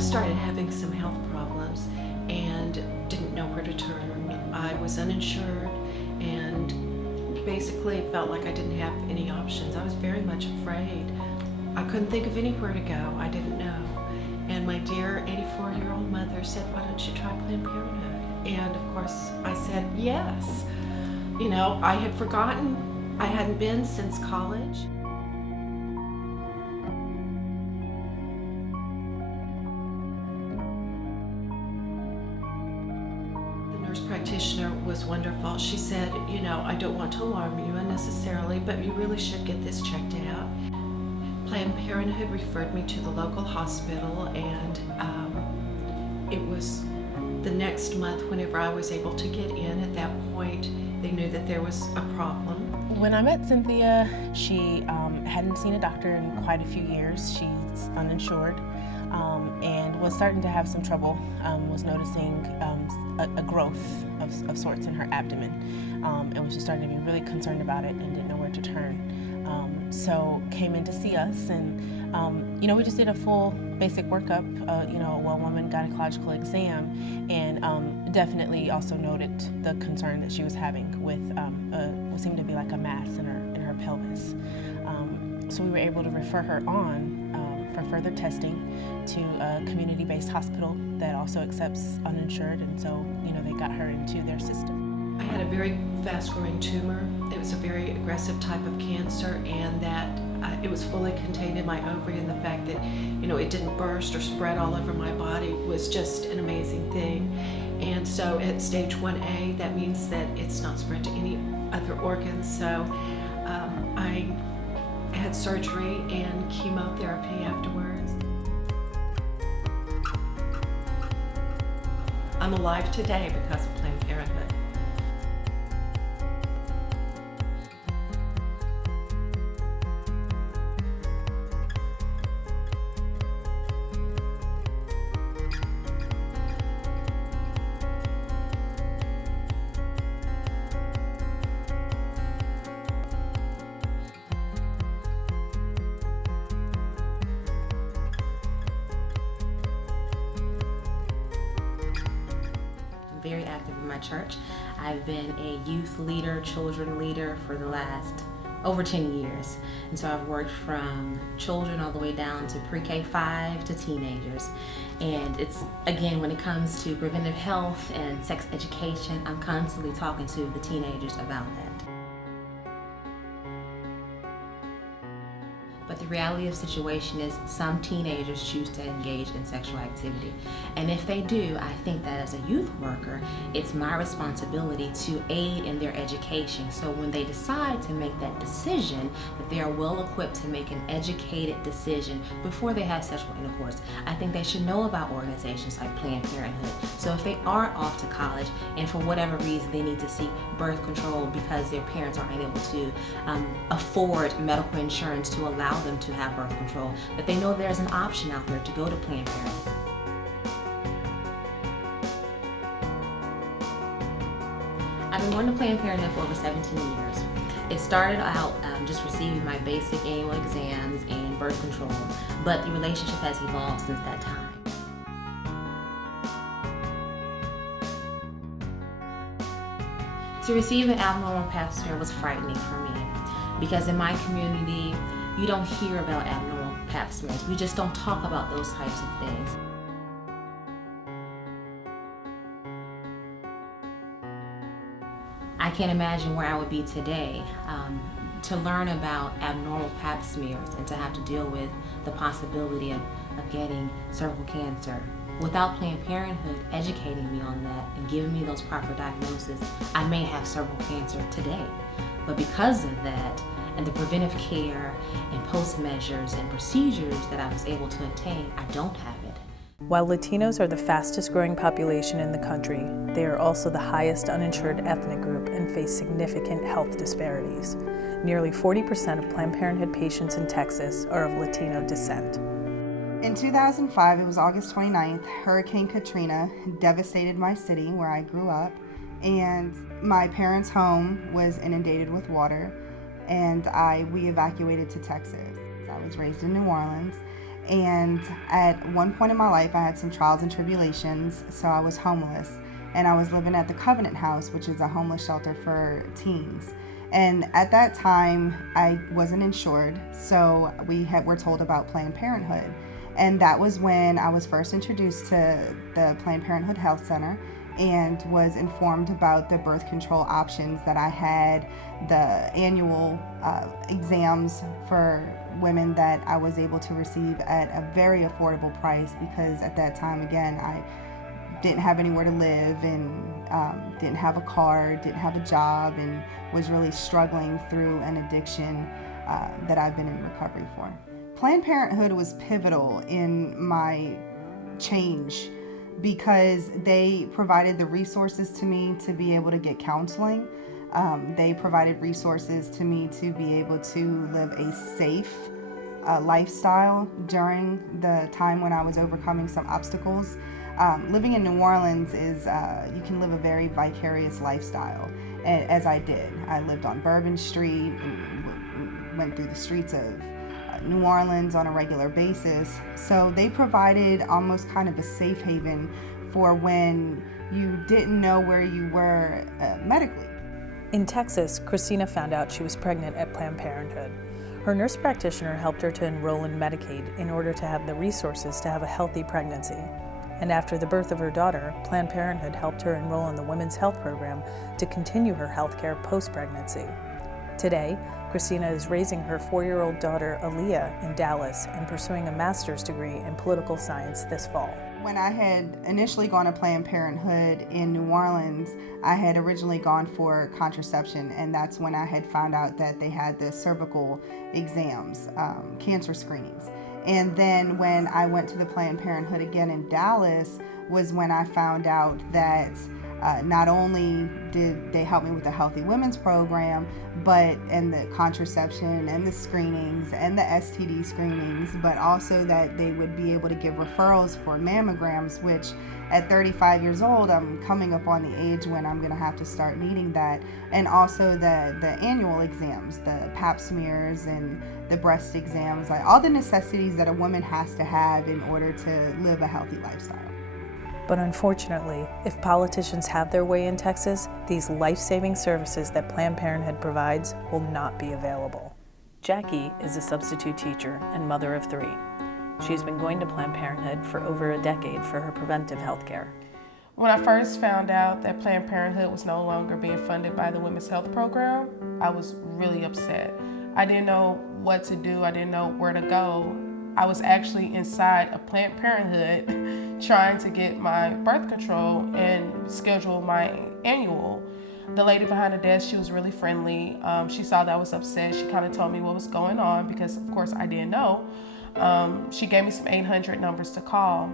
started having some health problems and didn't know where to turn. I was uninsured and basically felt like I didn't have any options. I was very much afraid. I couldn't think of anywhere to go. I didn't know. And my dear 84-year-old mother said, "Why don't you try Planned Parenthood?" And of course I said yes. You know, I had forgotten. I hadn't been since college. Nurse practitioner was wonderful. She said, "You know, I don't want to alarm you unnecessarily, but you really should get this checked out." Planned Parenthood referred me to the local hospital, and it was the next month whenever I was able to get in. At that point, they knew that there was a problem. When I met Cynthia, she hadn't seen a doctor in quite a few years. She's uninsured and was starting to have some trouble, was noticing a growth of sorts in her abdomen, and was just starting to be really concerned about it and didn't know where to turn. So came in to see us, and you know, we just did a full basic workup, you know, a well-woman gynecological exam, and definitely also noted the concern that she was having with what seemed to be like a mass in her pelvis. So we were able to refer her on for further testing to a community-based hospital that also accepts uninsured, and so, you know, they got her into their system. I had a very fast-growing tumor. It was a very aggressive type of cancer, and that it was fully contained in my ovary, and the fact that, you know, it didn't burst or spread all over my body was just an amazing thing. And so at stage 1A, that means that it's not spread to any other organs. So I had surgery and chemotherapy afterwards. I'm alive today because of Planned Parenthood. Very active in my church. I've been a youth leader, children leader for the last over 10 years. And so I've worked from children all the way down to pre-K 5 to teenagers. And it's, again, when it comes to preventive health and sex education, I'm constantly talking to the teenagers about that. But the reality of the situation is some teenagers choose to engage in sexual activity. And if they do, I think that as a youth worker, it's my responsibility to aid in their education. So when they decide to make that decision, that they are well equipped to make an educated decision before they have sexual intercourse. I think they should know about organizations like Planned Parenthood. So if they are off to college and for whatever reason they need to seek birth control because their parents aren't able to afford medical insurance to allow them to have birth control, that they know there's an option out there to go to Planned Parenthood. I've been going to Planned Parenthood for over 17 years. It started out just receiving my basic annual exams and birth control, but the relationship has evolved since that time. To receive an abnormal pap smear was frightening for me because in my community, you don't hear about abnormal pap smears. We just don't talk about those types of things. I can't imagine where I would be today to learn about abnormal pap smears and to have to deal with the possibility of getting cervical cancer. Without Planned Parenthood educating me on that and giving me those proper diagnoses, I may have cervical cancer today. But because of that, and the preventive care and post measures and procedures that I was able to obtain, I don't have it. While Latinos are the fastest growing population in the country, they are also the highest uninsured ethnic group and face significant health disparities. Nearly 40% of Planned Parenthood patients in Texas are of Latino descent. In 2005, it was August 29th, Hurricane Katrina devastated my city where I grew up, and my parents' home was inundated with water, and we evacuated to Texas. I was raised in New Orleans, And at one point in my life, I had some trials and tribulations, so I was homeless. And I was living at the Covenant House, which is a homeless shelter for teens. And at that time, I wasn't insured, so we're told about Planned Parenthood. And that was when I was first introduced to the Planned Parenthood Health Center and was informed about the birth control options that I had, the annual exams for women that I was able to receive at a very affordable price, because at that time, again, I didn't have anywhere to live and didn't have a car, didn't have a job, and was really struggling through an addiction that I've been in recovery for. Planned Parenthood was pivotal in my change because they provided the resources to me to be able to get counseling. They provided resources to me to be able to live a safe lifestyle during the time when I was overcoming some obstacles. Living in New Orleans is, you can live a very vicarious lifestyle, as I did. I lived on Bourbon Street and went through the streets of New Orleans on a regular basis. So they provided almost kind of a safe haven for when you didn't know where you were medically. In Texas, Christina found out she was pregnant at Planned Parenthood. Her nurse practitioner helped her to enroll in Medicaid in order to have the resources to have a healthy pregnancy. And after the birth of her daughter, Planned Parenthood helped her enroll in the Women's Health Program to continue her health care post-pregnancy. Today, Christina is raising her 4-year-old daughter, Aaliyah, in Dallas and pursuing a master's degree in political science this fall. When I had initially gone to Planned Parenthood in New Orleans, I had originally gone for contraception, and that's when I had found out that they had the cervical exams, cancer screenings. And then when I went to the Planned Parenthood again in Dallas was when I found out that not only did they help me with the Healthy Women's Program, and the contraception and the screenings and the STD screenings, but also that they would be able to give referrals for mammograms, which at 35 years old, I'm coming up on the age when I'm going to have to start needing that. And also the annual exams, the pap smears and the breast exams, like all the necessities that a woman has to have in order to live a healthy lifestyle. But unfortunately, if politicians have their way in Texas, these life-saving services that Planned Parenthood provides will not be available. Jackie is a substitute teacher and mother of 3. She's been going to Planned Parenthood for over a decade for her preventive health care. When I first found out that Planned Parenthood was no longer being funded by the Women's Health Program, I was really upset. I didn't know what to do. I didn't know where to go. I was actually inside of Planned Parenthood trying to get my birth control and schedule my annual. The lady behind the desk, she was really friendly. She saw that I was upset. She kind of told me what was going on because, of course, I didn't know. She gave me some 800 numbers to call.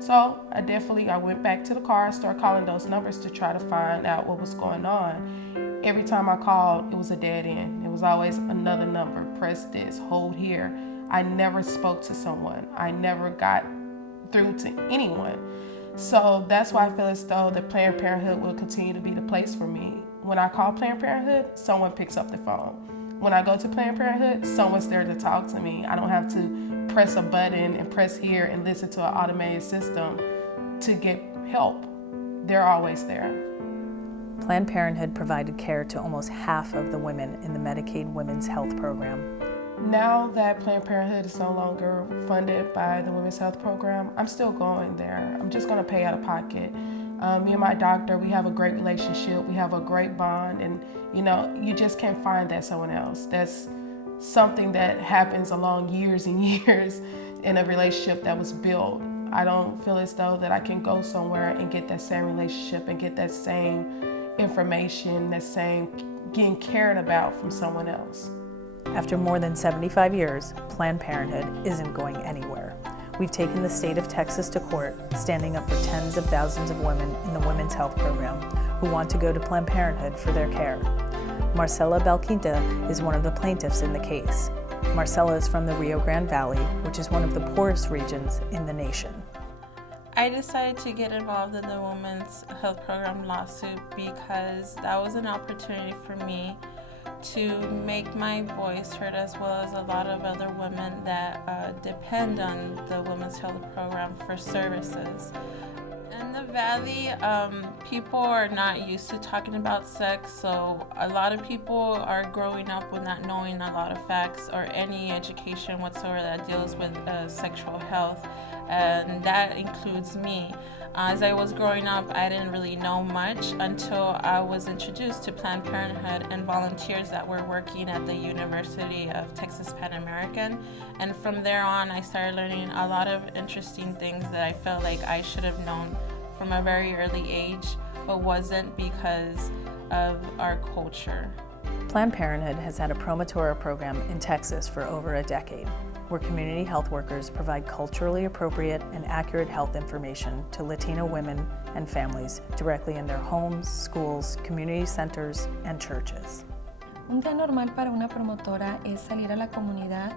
So I went back to the car and started calling those numbers to try to find out what was going on. Every time I called, it was a dead end. It was always another number, press this, hold here. I never spoke to someone. I never got through to anyone. So that's why I feel as though the Planned Parenthood will continue to be the place for me. When I call Planned Parenthood, someone picks up the phone. When I go to Planned Parenthood, someone's there to talk to me. I don't have to press a button and press here and listen to an automated system to get help. They're always there. Planned Parenthood provided care to almost half of the women in the Medicaid Women's Health Program. Now that Planned Parenthood is no longer funded by the Women's Health Program, I'm still going there. I'm just going to pay out of pocket. Me and my doctor, we have a great relationship. We have a great bond, and you just can't find that someone else. That's something that happens along years and years in a relationship that was built. I don't feel as though that I can go somewhere and get that same relationship and get that same information, that same getting cared about from someone else. After more than 75 years, Planned Parenthood isn't going anywhere. We've taken the state of Texas to court, standing up for tens of thousands of women in the Women's Health Program who want to go to Planned Parenthood for their care. Marcela Belquinta is one of the plaintiffs in the case. Marcela is from the Rio Grande Valley, which is one of the poorest regions in the nation. I decided to get involved in the Women's Health Program lawsuit because that was an opportunity for me to make my voice heard, as well as a lot of other women that depend on the Women's Health Program for services. In the Valley, people are not used to talking about sex, so a lot of people are growing up with not knowing a lot of facts or any education whatsoever that deals with sexual health, and that includes me. As I was growing up, I didn't really know much until I was introduced to Planned Parenthood and volunteers that were working at the University of Texas Pan American, and from there on I started learning a lot of interesting things that I felt like I should have known from a very early age, but wasn't because of our culture. Planned Parenthood has had a promotora program in Texas for over a decade, where community health workers provide culturally appropriate and accurate health information to Latino women and families directly in their homes, schools, community centers, and churches. Un día normal para una promotora es salir a la comunidad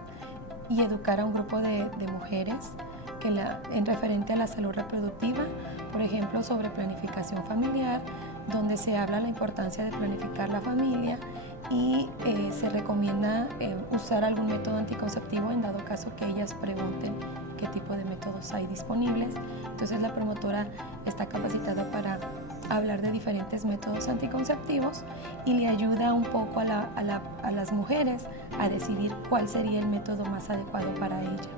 y educar a un grupo de mujeres en referente a la salud reproductiva, por ejemplo, sobre planificación familiar, donde se habla la importancia de planificar la familia y se recomienda usar algún método anticonceptivo en dado caso que ellas pregunten qué tipo de métodos hay disponibles. Entonces la promotora está capacitada para hablar de diferentes métodos anticonceptivos y le ayuda un poco a las mujeres a decidir cuál sería el método más adecuado para ella.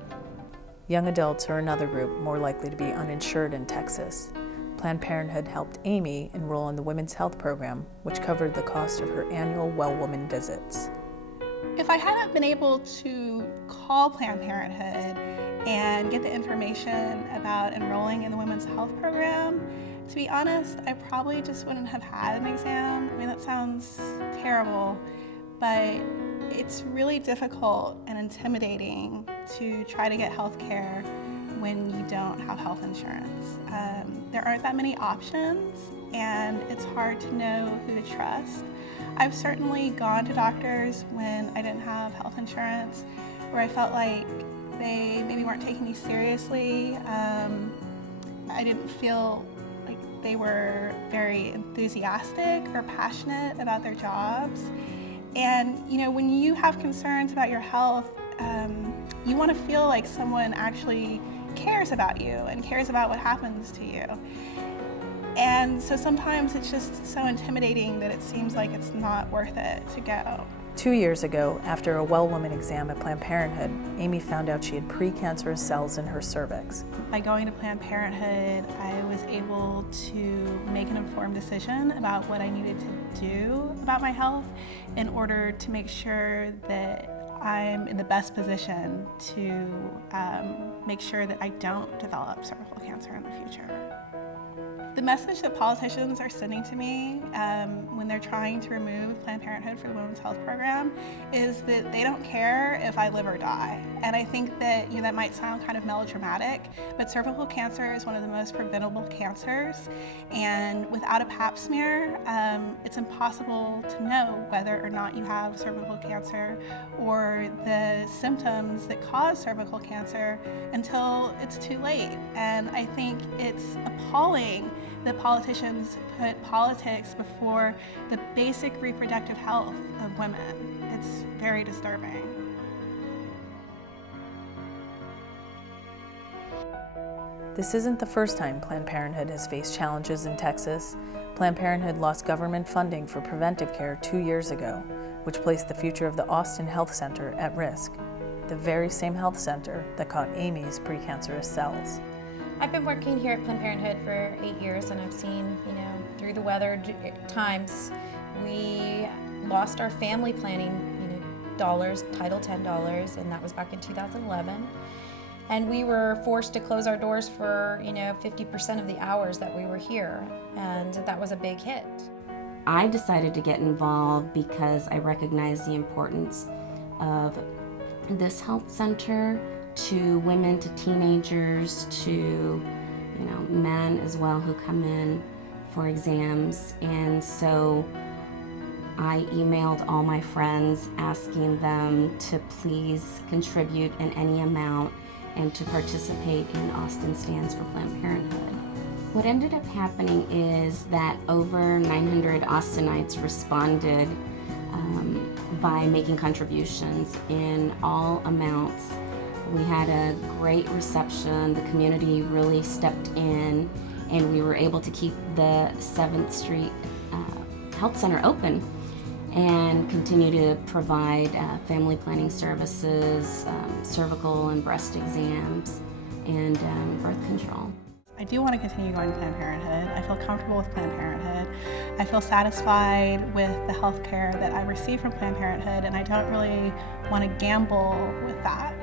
Young adults are another group more likely to be uninsured in Texas. Planned Parenthood helped Amy enroll in the Women's Health Program, which covered the cost of her annual Well Woman visits. If I hadn't been able to call Planned Parenthood and get the information about enrolling in the Women's Health Program, to be honest, I probably just wouldn't have had an exam. I mean, that sounds terrible, but it's really difficult and intimidating to try to get health care when you don't have health insurance. There aren't that many options, and it's hard to know who to trust. I've certainly gone to doctors when I didn't have health insurance, where I felt like they maybe weren't taking me seriously. I didn't feel like they were very enthusiastic or passionate about their jobs. And you know, when you have concerns about your health, you want to feel like someone actually cares about you and cares about what happens to you. And so sometimes it's just so intimidating that it seems like it's not worth it to go. 2 years ago, after a Well Woman exam at Planned Parenthood, Amy found out she had precancerous cells in her cervix. By going to Planned Parenthood, I was able to make an informed decision about what I needed to do about my health in order to make sure that I'm in the best position to make sure that I don't develop cervical cancer in the future. The message that politicians are sending to me when they're trying to remove Planned Parenthood from the Women's Health Program is that they don't care if I live or die. And I think that, you know, that might sound kind of melodramatic, but cervical cancer is one of the most preventable cancers. And without a pap smear, it's impossible to know whether or not you have cervical cancer or the symptoms that cause cervical cancer until it's too late. And I think it's appalling that politicians put politics before the basic reproductive health of women. It's very disturbing. This isn't the first time Planned Parenthood has faced challenges in Texas. Planned Parenthood lost government funding for preventive care 2 years ago, which placed the future of the Austin Health Center at risk, the very same health center that caught Amy's precancerous cells. I've been working here at Planned Parenthood for 8 years, and I've seen, through the weather times, we lost our family planning, dollars, Title X dollars, and that was back in 2011. And we were forced to close our doors for, 50% of the hours that we were here, and that was a big hit. I decided to get involved because I recognize the importance of this health center to women, to teenagers, to men as well who come in for exams. And so I emailed all my friends asking them to please contribute in any amount and to participate in Austin Stands for Planned Parenthood. What ended up happening is that over 900 Austinites responded by making contributions in all amounts. We had a great reception. The community really stepped in, and we were able to keep the 7th Street Health Center open and continue to provide family planning services, cervical and breast exams, and birth control. I do want to continue going to Planned Parenthood. I feel comfortable with Planned Parenthood. I feel satisfied with the health care that I receive from Planned Parenthood, and I don't really want to gamble with that.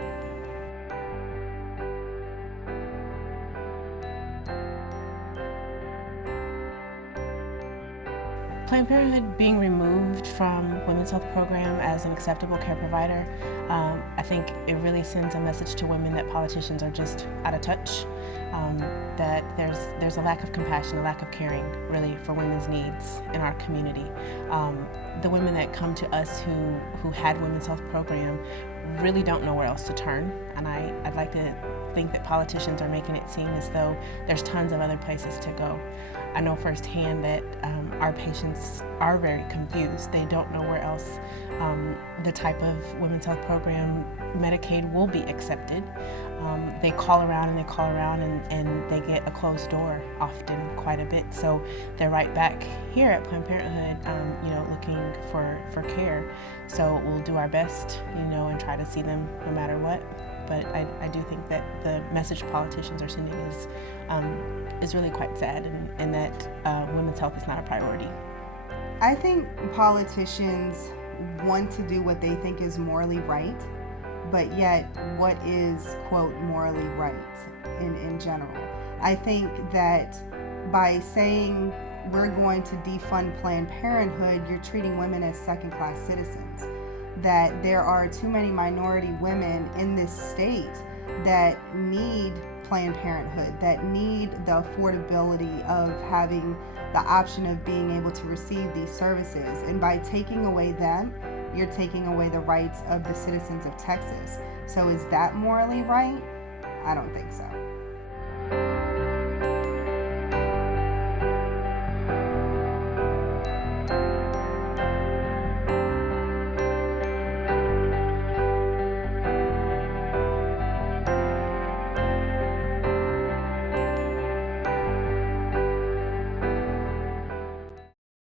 Planned Parenthood being removed from Women's Health Program as an acceptable care provider, I think it really sends a message to women that politicians are just out of touch, that there's a lack of compassion, a lack of caring really for women's needs in our community. The women that come to us who had Women's Health Program really don't know where else to turn, and I'd like to think that politicians are making it seem as though there's tons of other places to go. I know firsthand that our patients are very confused. They don't know where else the type of Women's Health Program, Medicaid, will be accepted. They call around and they get a closed door often quite a bit. So they're right back here at Planned Parenthood, looking for care. So we'll do our best, and try to see them no matter what. But I do think that the message politicians are sending is really quite sad, and that women's health is not a priority. I think politicians want to do what they think is morally right, but yet what is, quote, morally right in general. I think that by saying we're going to defund Planned Parenthood, you're treating women as second-class citizens. That there are too many minority women in this state that need Planned Parenthood, that need the affordability of having the option of being able to receive these services. And by taking away them, you're taking away the rights of the citizens of Texas. So is that morally right? I don't think so.